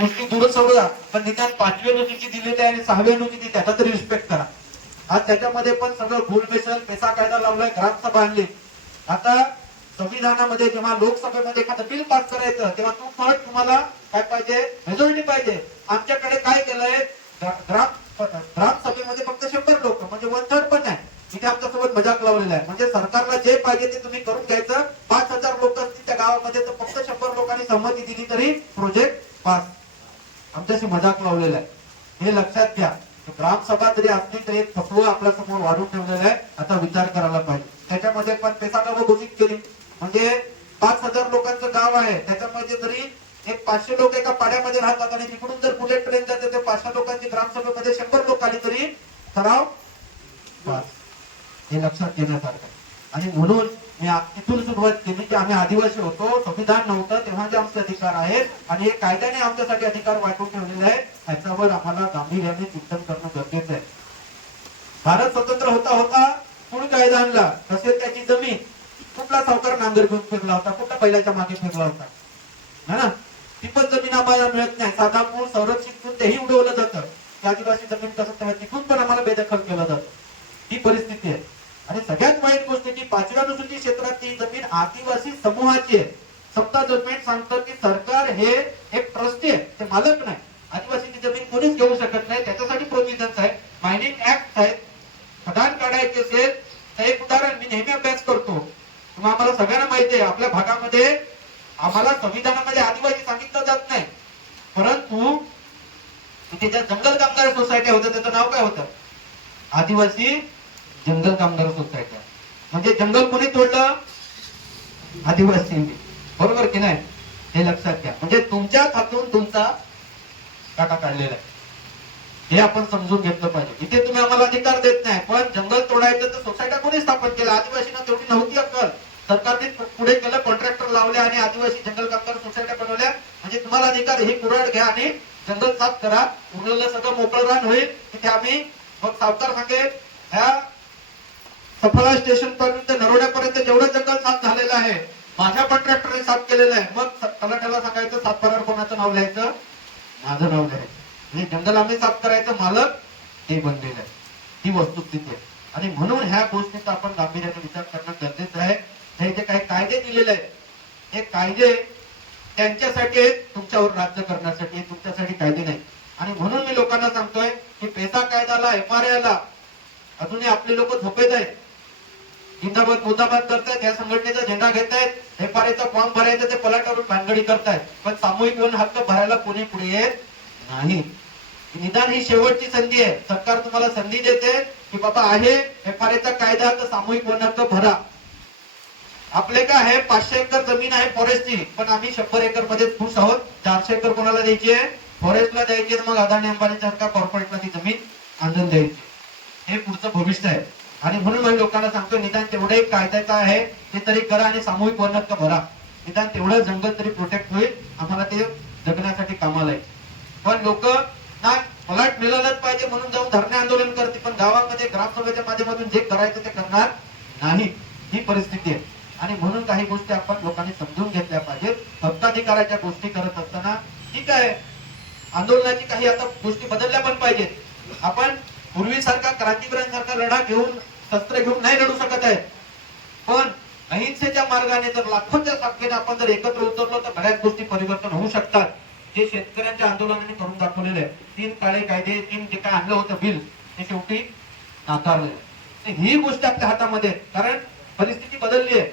गोष्टी दूर सोडूया. पण निदान पाचव्या अनुसूची दिलेली आहे आणि सहाव्या अनुसूची त्याचा तरी रिस्पेक्ट करा. आज त्याच्यामध्ये पण सगळं भूलबेसल पेसा कायदा लावलाय ग्रामसभा आणली. आता संविधानामध्ये जेव्हा लोकसभेमध्ये एखादं बिल पास करायचं तेव्हा तू फट तुम्हाला काय पाहिजे? मेजॉरिटी पाहिजे. आमच्याकडे काय केलंय? ग्राम ग्रामसभेमध्ये फक्त शंभर लोक म्हणजे वन थर्ड पण नाही. तिथे आमच्यासोबत मजाक लावलेला आहे. म्हणजे सरकारला जे पाहिजे ते तुम्ही करून घ्यायचं. पाच हजार लोक असतील त्या गावामध्ये तर फक्त शंभर लोकांनी संमती दिली तरी प्रोजेक्ट पास आमच्याशी मजाक लावलेला आहे. हे लक्षात घ्या. की ग्रामसभा जरी असली तरी एक फसवं आपल्यासमोर वाढून ठेवलेला आहे. आता विचार करायला पाहिजे. त्याच्यामध्ये पण पेसागाव घोषित केली. म्हणजे पाच हजार लोकांचं गाव आहे. त्याच्यामध्ये जरी एक पाचशे लोक एका पाड्यामध्ये राहतात आणि तिकडून जर बुलेट ट्रेन जाते ते पाचशे लोकांची ग्रामसभेमध्ये शंभर लोक आली तरी ठराव हे लक्षात घेण्यासारखं आणि म्हणून मी आ- इथून सुरुवात केली की आम्ही आदिवासी होतो संविधान नव्हतं तेव्हा जे आमचे अधिकार आहेत. आणि हे कायद्याने आमच्यासाठी अधिकार वाटून ठेवलेले आहेत याच्यावर आम्हाला गांभीर्याने चिंतन करणं गरजेचं आहे. भारत स्वतंत्र होता होता कोण कायदा आणला? तसेच त्याची जमीन. कुठला सावकार नांगर घेऊन फिरला होता? कुठला पहिल्याच्या मागे फिरला होता? है ना? ती पण जमीन आम्हाला मिळत नाही. साधा मूळ संरक्षित करून तेही उडवलं जातं. आदिवासी जमीन कसं तिकून पण आम्हाला बेदखल केलं जातं. ही परिस्थिती आहे. आणि सगळ्यात वाईट गोष्ट की पाचव्या अनुसूचित क्षेत्रातली जमीन आदिवासी समूहाची आहे. सत्ता जजमेंट सांगतं की सरकार हे एक ट्रस्टी आहे ते मालक नाही. आदिवासीची जमीन कोणीच घेऊ शकत नाही त्याच्यासाठी प्रोव्हिजन्स आहे मायनिंग ऍक्ट आहेत. खदान काढायचे असेल तर एक उदाहरण मी नेहमी अभ्यास करतो. किंवा आम्हाला सगळ्यांना माहिती आहे आपल्या भागामध्ये आम्हाला संविधानामध्ये आदिवासी सांगितलं जात नाही. परंतु तिथे ज्या जंगल कामगार सोसायटी होत्या त्याचं नाव काय होतं? आदिवासी जंगल कामगार सोसायट्या म्हणजे जंगल कोणी तोडलं? आदिवासी बरोबर की नाही? हे लक्षात घ्या. म्हणजे तुमच्या हातून तुमचा काटा काढलेला आहे. हे आपण समजून घेतलं पाहिजे. इथे तुम्ही आम्हाला अधिकार देत नाही पण जंगल तोडायचं तर सोसायट्या कोणी स्थापन केलं? आदिवासींना तेवढी नव्हती अक्कल. सरकारने पुढे केलं कॉन्ट्रॅक्टर लावले आणि आदिवासी जंगल कामगार सोसायट्या बनवल्या. म्हणजे तुम्हाला अधिकार हे कुराड घ्या आणि जंगल साफ करा. उरलेलं सगळं मोकळं रान होईल. तिथे आम्ही मग सावकार सांगेल ह्या सफला स्टेशन पर्यंत नरोड्यापर्यंत जेवढं जंगल साफ झालेलं आहे माझ्या कॉन्ट्रॅक्टरने साफ केलेलं आहे. मग तलाट्याला सांगायचं सात कोणाचं नाव लिहायचं? माझं नाव लिहायचं. म्हणजे जंगल आम्ही साफ करायचं मालक ते बनलेलं आहे. ही वस्तुस्थिती आहे. आणि म्हणून ह्या गोष्टीचा आपण गांभीर्याने विचार करणं गरजेचं आहे. हे जे काही कायदे दिलेले आहेत हे कायदे त्यांच्यासाठी आहेत तुमच्यावर राज्य करण्यासाठी तुमच्यासाठी कायदे नाही. आणि म्हणून मी लोकांना सांगतोय की पेसा कायद्याला एफ आर आयला अजूनही आपले लोक झोपेत आहेत. जिंदाबाद मुद्दाबाद करतायत या संघटनेचा झेंडा घेतायत एफ आर फॉर्म भरायचा ते पलाटावरून भानगडी करतायत. पण सामूहिक वन हक्क भरायला कोणी पुढे येत नाही. निदान ही शेवटची संधी आहे. सरकार तुम्हाला संधी देते की बाबा आहे एफआरएचा कायदा तर सामूहिक वन हक्क भरा. आपले काय आहे पाचशे एकर जमीन आहे फॉरेस्टची पण आम्ही शंभर एकरमध्ये खुश आहोत. चारशे एकर कोणाला द्यायची आहे? फॉरेस्टला द्यायची मग अदानी अंबानी सारख्या कॉर्पोरेटला ती जमीन आणून द्यायची. हे पुढचं भविष्य आहे. आणि म्हणून मी लोकांना सांगतो निदान तेवढे कायद्याचं आहे ते तरी करा आणि सामूहिक वन भरा. निदान तेवढं जंगल तरी प्रोटेक्ट होईल आम्हाला ते जगण्यासाठी कामाला आहे. पण लोक ना पलाट मिळालंच पाहिजे म्हणून जाऊन धरणे आंदोलन करते पण गावामध्ये ग्रामसभेच्या माध्यमातून जे करायचं ते करणार नाही. ही परिस्थिती आहे. आणि म्हणून काही गोष्टी आपण लोकांनी समजून घेतल्या पाहिजेत. हक्काधिकाराच्या गोष्टी करत असताना ठीक आहे. आंदोलनाची काही आता गोष्टी बदलल्या पण पाहिजेत. आपण पूर्वीसारखा क्रांतिवीरांसारखा लढा घेऊन शस्त्र घेऊन नाही लढू शकत आहे. पण अहिंसेच्या मार्गाने जर लाखोच्या संख्येने आपण जर एकत्र उतरलो तर बऱ्याच गोष्टी परिवर्तन होऊ शकतात. जे शेतकऱ्यांच्या आंदोलनाने करून दाखवलेले आहे तीन काळे कायदे तीन जे काय आणलं होतं बिल ते शेवटी नाकारले. ही गोष्ट आपल्या हातामध्ये कारण परिस्थिती बदलली आहे.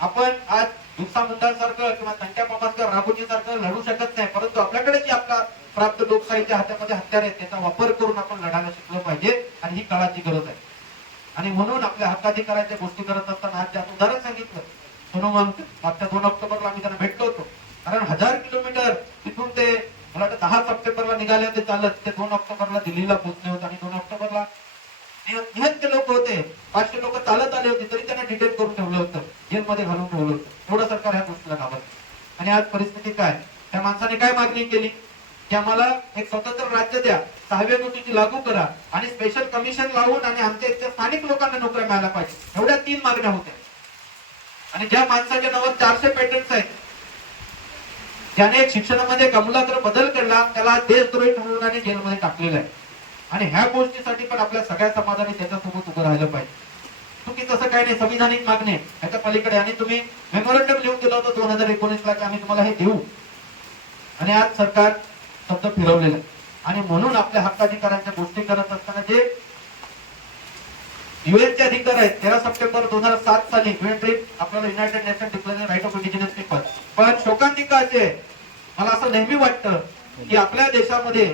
आपण आज बिरसा मुंडांसारखं किंवा संख्या पापासकर राघोजी सारखं लढू शकत नाही. परंतु आपल्याकडे जी आपला प्राप्त लोकशाहीच्या हातामध्ये हत्यार आहेत त्याचा वापर करून आपण लढायला शिकलो पाहिजे आणि ही काळाची गरज आहे. आणि म्हणून आपल्या हक्काधिकाराच्या गोष्टी करत असताना आज त्यात उदाहरण सांगितलं म्हणून मागच्या दोन ऑक्टोबरला आम्ही त्यांना भेटलो होतो. कारण हजार किलोमीटर तिथून ते मला वाटतं दहा सप्टेंबरला निघाले होते चालत ते दोन ऑक्टोबरला दिल्लीला पोहोचले होते आणि दोन ऑक्टोबरला निहत्य लोक होते. पाचशे लोक चालत आले होते तरी त्यांना डिटेल करून ठेवलं होतं जेलमध्ये घालून ठेवलं होतं. एवढं सरकार ह्या गोष्टीला घाबरत आणि आज परिस्थिती काय? त्या माणसाने काय मागणी केली? की आम्हाला एक स्वतंत्र राज्य द्या. सहाव्या नोटीची लागू करा आणि स्पेशल कमिशन लावून आणि आमच्या इथल्या स्थानिक लोकांना नोकऱ्या मिळायला पाहिजे. एवढ्या तीन मागण्या होत्या. आणि ज्या माणसाच्या नावात चारशे पेटंट्स आहेत ज्याने शिक्षणामध्ये कमलाग्र बदल केला त्याला देशद्रोही ठरवून आणि जेलमध्ये टाकलेला आहे. आणि ह्या गोष्टीसाठी पण आपल्या सगळ्या समाजाने त्याच्यासोबत उभं राहिलं पाहिजे. चुकी तसं काय नाही संविधानिक मागणी याच्या ह्याच्या पलीकडे आणि तुम्ही मेमोरंडम लिहून दिलं होतं दोन हजार एकोणीस ला की आम्ही तुम्हाला हे देऊ. आणि आज सरकार शब्द फिरवलेला आणि म्हणून आपल्या हक्काधिकारांच्या गोष्टी करत असताना जे युएनचे अधिकार आहेत तेरा सप्टेंबर दोन हजार सात साली युएन आपल्याला united nation declaration right of indigenous people पण शोकांतिकाचे मला असं नेहमी वाटतं की आपल्या देशामध्ये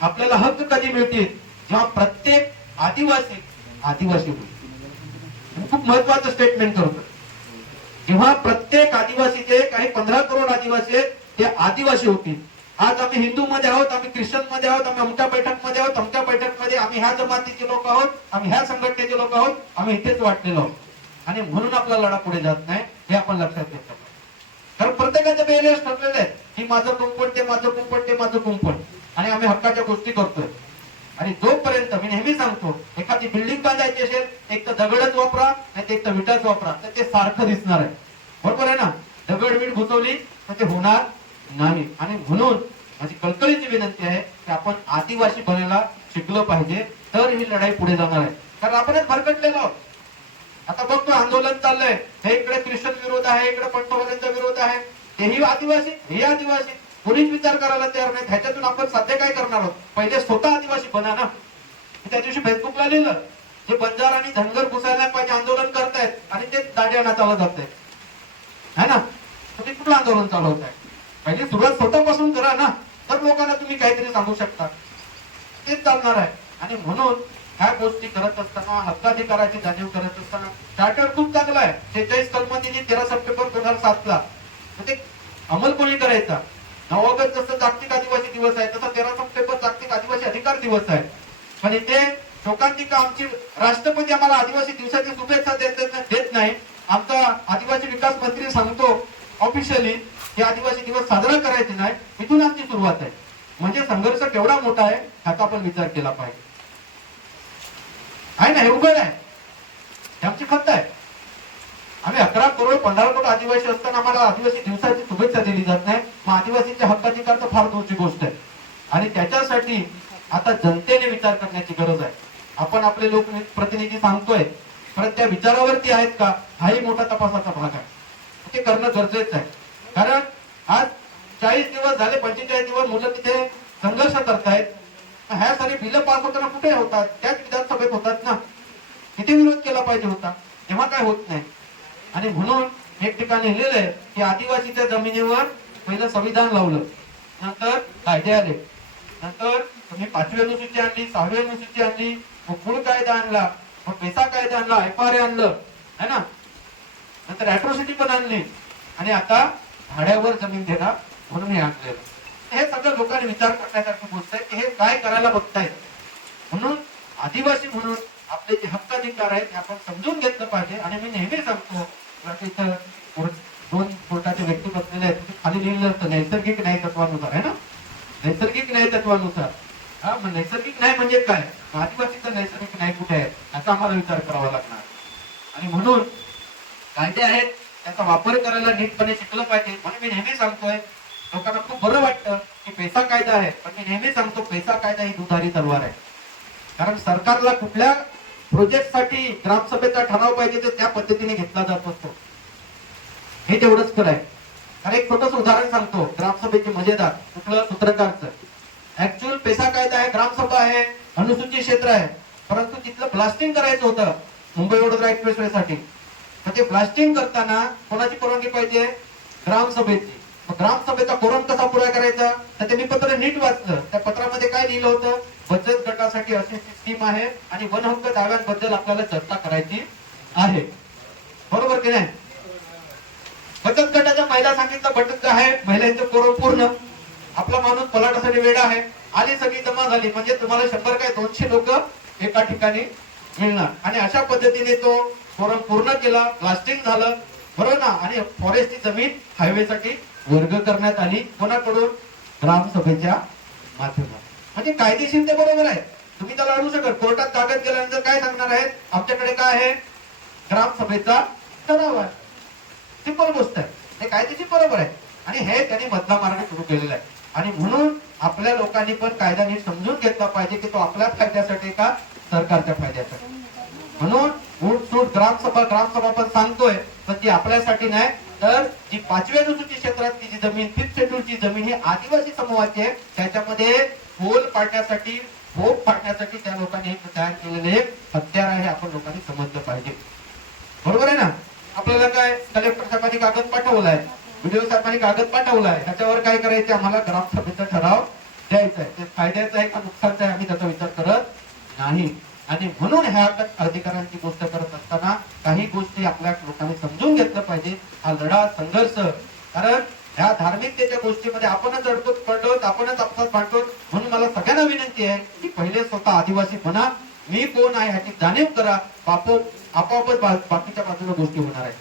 आपल्याला हक्क कधी मिळतील? जेव्हा प्रत्येक आदिवासी आदिवासी खूप महत्वाचं स्टेटमेंट करतो जेव्हा प्रत्येक आदिवासीचे काही पंधरा करोड आदिवासी आहेत ते आदिवासी होतील. आज आम्ही हिंदू मध्ये आहोत आम्ही ख्रिश्चनमध्ये आहोत आम्ही अमक्या बैठकमध्ये आहोत अमक्या बैठकमध्ये आम्ही ह्या जमातीचे लोक आहोत आम्ही ह्या संघटनेचे लोक आहोत आम्ही इथेच वाटलेलो आहोत. आणि म्हणून आपला लढा पुढे जात नाही हे आपण लक्षात घेतलं कारण प्रत्येकाचे बेरियर्स ठरलेले आहेत. की माझं कुंपण ते माझं कुंपण ते माझं कुंपण. आणि आम्ही हक्काच्या गोष्टी करतोय. आणि जोपर्यंत मी नेहमी सांगतो एखादी बिल्डिंग बांधायची असेल एक तर दगडच वापरा नाही तर एक तर विटाच वापरा तर ते सारखं दिसणार आहे. बरोबर आहे ना? दगड वीट घुसवली तर ते होणार नाही. आणि म्हणून माझी कळकळीची विनंती आहे की आपण आदिवासी बनायला शिकलो पाहिजे तर ही लढाई पुढे जाणार आहे. कारण आपणच भरकटलेलो आहोत. आता बघतो आंदोलन चाललंय. हे इकडे ख्रिश्चन विरोध आहे इकडे पंतप्रधानांचा विरोध आहे. तेही आदिवासी हे आदिवासी. कोणीच विचार करायला तयार नाही. ह्याच्यातून आपण सध्या काय करणार आहोत? पहिले स्वतः आदिवासी बना ना. त्या दिवशी फेसबुकला लिहिलं जे बंजार आणि धनगर घुसायला पाहिजे आंदोलन करतायत आणि ते दाड्या चालत जात आहे ना? तुम्ही कुठलं आंदोलन चालवत आहे पहिली सुरुवात स्वतःपासून करा ना. तर लोकांना तुम्ही काहीतरी सांगू शकता. तेच चालणार आहे. आणि म्हणून ह्या गोष्टी करत असताना हक्काधिकाराची जाणीव करत असताना चार्टर खूप चांगला आहे. शेहेचाळीस कलमांनी तेरा सप्टेंबर दोन हजार सात ला ते अंमल कोणी करायचा. नऊ ऑगस्ट जसं जागतिक आदिवासी दिवस आहे तसा तेरा सप्टेंबर जागतिक आदिवासी अधिकार दिवस आहे. पण इथे शोकांतिका आमची राष्ट्रपती आम्हाला आदिवासी दिवसाची शुभेच्छा देत देत नाही? आमचा आदिवासी विकास मंत्री सांगतो ऑफिशियली हे आदिवासी दिवस साजरा करायचे नाही इथून आमची सुरुवात आहे. म्हणजे संघर्ष केवढा मोठा आहे ह्याचा आपण विचार केला पाहिजे. आहे ना हे उघड आहे. हे आमची खंत आहे. आम्ही अकरा करोड पंधरा करोड आदिवासी असताना आम्हाला आदिवासी दिवसाची शुभेच्छा दिली जात नाही. मग आदिवासींच्या हक्काची तर फार दूरची गोष्ट आहे. आणि त्याच्यासाठी आता जनतेने विचार करण्याची गरज आहे. आपण आपले लोक प्रतिनिधी सांगतोय परत त्या विचारावरती आहेत का? हाही मोठा तपासाचा भाग आहे. ते करणं गरजेचं आहे. कारण आज चाळीस दिवस झाले पंचेचाळीस दिवस मुलं तिथे संघर्ष करतायत. ह्या सारी बिलं पास होताना कुठे होतात? त्याच विधानसभेत होतात ना. किती विरोध केला पाहिजे होता? तेव्हा काय होत नाही. आणि म्हणून एक ठिकाणी लिहिलंय की आदिवासीच्या जमिनीवर पहिलं संविधान लावलं. नंतर कायदे आले. नंतर तुम्ही पाचवी अनुसूची आणली सहावी अनुसूची आणली मग मूळ कायदा आणला मग पेसा कायदा आणला आयपारे आणलं है ना? नंतर अॅट्रॉसिटी पण आणली. आणि आता भाड्यावर जमीन देणार म्हणून हे आणलेलं हे सगळं लोकांनी विचार करण्यासारखी गोष्ट आहे की हे काय करायला बघतायत. म्हणून आदिवासी म्हणून आपले जे हक्काधिकार आहेत ते आपण समजून घेतलं पाहिजे. आणि मी नेहमी सांगतो इथं दोन कोर्टाचे व्यक्ती बसलेले आहेत खाली लिहिलं असतं नैसर्गिक न्याय तत्वानुसार आहे ना? नैसर्गिक न्याय तत्वानुसार हा मग नैसर्गिक न्याय म्हणजे काय? आदिवासीचा नैसर्गिक न्याय कुठे आहे? याचा आम्हाला विचार करावा लागणार. आणि म्हणून कायदे आहेत त्याचा वापर करायला नीटपणे शिकलं पाहिजे. म्हणून मी नेहमी सांगतोय लोकांना खूप बरं वाटतं की पैसा कायदा आहे पण मी नेहमी सांगतो पैसा कायदा ही दुधारी तलवार आहे. कारण सरकारला कुठल्या प्रोजेक्टसाठी ग्रामसभेचा ठराव पाहिजे तर त्या पद्धतीने घेतला जात असतो. हे तेवढंच खरं आहे. कारण एक छोटस उदाहरण सांगतो ग्रामसभेचे मजेदार कुठलं सूत्रकारचं. ऍक्च्युअल पैसा कायदा आहे ग्रामसभा आहे अनुसूचित क्षेत्र आहे. परंतु तिथलं ब्लास्टिंग करायचं होतं मुंबई वडोदरा साठी म्हणजे ते ब्लास्टिंग करताना कोणाची परवानगी पाहिजे? ग्रामसभेची. मग ग्रामसभेचा कोरम कसा पुरा करायचा? तर ते मी पत्र नीट वाचलं. त्या पत्रामध्ये काय लिहिलं होतं? बचत गटासाठी अशी स्कीम आहे आणि वन हक्क जागांबद्दल आपल्याला चर्चा करायची आहे. बरोबर की नाही? बचत गटाच्या महिला सांगितलं बचत आहे महिलांचं कोरम पूर्ण. आपला माणूस पलाटासाठी वेगळा आहे. आली सगळी जमा झाली. म्हणजे तुम्हाला शंभर काय दोनशे लोक एका ठिकाणी मिळणार. आणि अशा पद्धतीने तो फोरम पूर्ण केला ब्लास्टिंग झालं. बरोबर ना? आणि फॉरेस्टची जमीन हायवेसाठी वर्ग करण्यात आली. कोणाकडून? ग्रामसभेच्या माध्यमात म्हणजे कायदेशीर ते बरोबर आहे. तुम्ही त्याला अडू शकत. कोर्टात कागद केल्यानंतर काय सांगणार आहेत? आमच्याकडे काय आहे? ग्रामसभेचा ठराव आहे. सिंपल गोष्ट आहे. ते कायदेशीर बरोबर आहे. आणि हे त्यांनी मधला मार्ग सुरू केलेला आहे. आणि म्हणून आपल्या लोकांनी पण कायदा नीट समजून घेतला पाहिजे की तो आपल्याच फायद्यासाठी का सरकारच्या फायद्यासाठी? म्हणून उठ ग्रामसभा ग्रामसभा पण सांगतोय पण ती आपल्यासाठी नाही. तर जी पाचव्या अनुसूचित क्षेत्रातली जी जमीन फिफ्थ शेड्यूलची जमीन ही आदिवासी समूहाची आहे. त्याच्यामध्ये पोल पाडण्यासाठी भोग पाडण्यासाठी त्या लोकांनी तयार केलेले हत्यार आहे हे आपण लोकांनी समजलं पाहिजे. बरोबर आहे ना? आपल्याला काय कलेक्टर साहेबांनी कागद पाठवलाय? व्हिडिओ साहेबांनी कागद पाठवलाय? त्याच्यावर काय करायचं? आम्हाला ग्रामसभेचा ठराव द्यायचा आहे ते फायद्याचं आहे का नुकसानचं आहे आम्ही त्याचा विचार करत नाही. आणि म्हणून ह्या अधिकारांची गोष्ट करत असताना काही गोष्टी आपल्या लोकांनी समजून घेतलं पाहिजे. हा लढा संघर्ष. कारण ह्या धार्मिकतेच्या गोष्टीमध्ये आपणच अडकत पडलो आपणच आपसात भांडतो. म्हणून मला सगळ्यांना विनंती आहे की पहिले स्वतः आदिवासी म्हणा. मी कोण आहे ह्याची जाणीव करा. बापो आपोआपच बाकीच्या बाजूला गोष्टी होणार आहेत.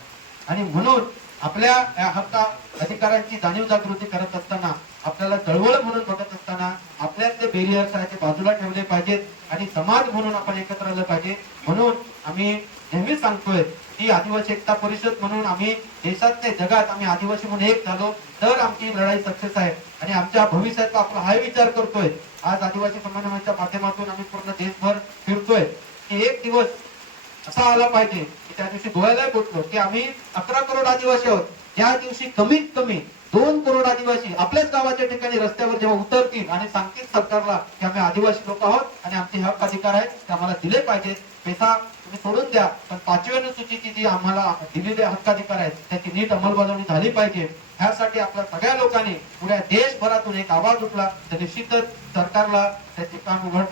आणि म्हणून आपल्या या हक्का अधिकारांची जाणीव जागृती करत असताना आपल्याला चळवळ म्हणून बघत असताना आपल्यातले बेरियर्स आहेत ते बाजूला ठेवले पाहिजेत आणि समाज म्हणून आपण एकत्र आलं पाहिजे. म्हणून आम्ही नेहमीच सांगतोय की आदिवासी एकता परिषद म्हणून आम्ही देशात नाही जगात आम्ही आदिवासी म्हणून एक झालो तर आमची लढाई सक्सेस आहे. आणि आमच्या भविष्याचा आपण हा विचार करतोय. आज आदिवासी समाजाच्या माध्यमातून आम्ही पूर्ण देशभर फिरतोय. की एक दिवस असा आला पाहिजे की त्या दिवशी डोळ्याला बोलतो की आम्ही अकरा करोड आदिवासी आहोत. त्या दिवशी कमीत कमी दोन करोड आदिवासी आपल्याच गावाच्या ठिकाणी रस्त्यावर जेव्हा उतरतील आणि सांगतील सरकारला की आम्ही आदिवासी लोक आहोत आणि आमचे हक्क अधिकार आहेत ते आम्हाला दिले पाहिजेत पैसा तुम्ही सोडून द्या पण पाचव्या अनुसूचीची जी आम्हाला दिलेले हक्क अधिकार आहेत त्याची नीट अंमलबजावणी झाली पाहिजे. ह्यासाठी आपल्या सगळ्या लोकांनी पुढे देशभरातून एक आवाज उठला तर निश्चितच सरकारला त्याचे काम उघड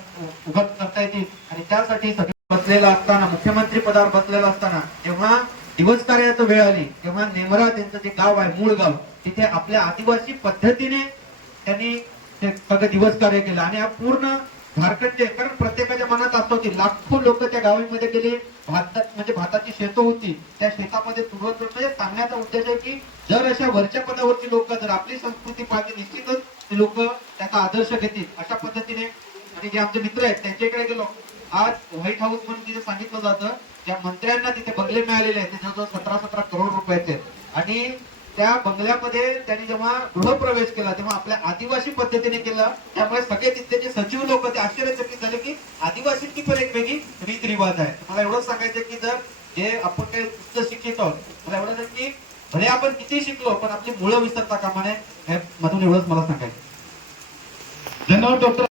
उघड करता येतील आणि त्यासाठी बसलेला असताना मुख्यमंत्री पदावर बसलेला असताना जेव्हा दिवस कार्याचं वेळ आली तेव्हा नेमरा त्यांचं जे गाव आहे मूळ गाव तिथे आपल्या आदिवासी पद्धतीने त्यांनी ते सगळं दिवस कार्य केलं. आणि हा पूर्ण झारखंडचे कारण प्रत्येकाच्या मनात असतो की लाखो लोक त्या गावामध्ये गेले भात म्हणजे भाताची शेतं होती त्या शेतामध्ये सुरुवात म्हणजे सांगण्याचा उद्देश आहे की जर अशा वरच्या पदावरची लोक जर आपली संस्कृती पाहिजे निश्चितच लोक त्याचा आदर्श घेतील. अशा पद्धतीने आणि जे आमचे मित्र आहेत त्यांच्याकडे गेलो. आज व्हाईट हाऊस म्हणून तिथे सांगितलं जातं त्या मंत्र्यांना तिथे बंगले मिळालेले आहेत त्याच्याजवळ सतरा सतरा करोड रुपयाचे आणि त्या बंगल्यामध्ये त्यांनी जेव्हा गृहप्रवेश केला तेव्हा आपल्या आदिवासी पद्धतीने केला. त्यामुळे सगळे तिथले जे सचिव लोक ते आश्चर्यचकित झाले की आदिवासींची पण एक वेगळी रीत रिवाज आहे. मला एवढंच सांगायचं की जर जे आपण काही उच्च शिक्षित आहोत मला एवढंच की भले आपण किती शिकलो पण आपली मुळं विसरता कामा नये मधून एवढंच मला सांगायचं धन्यवाद डॉक्टर.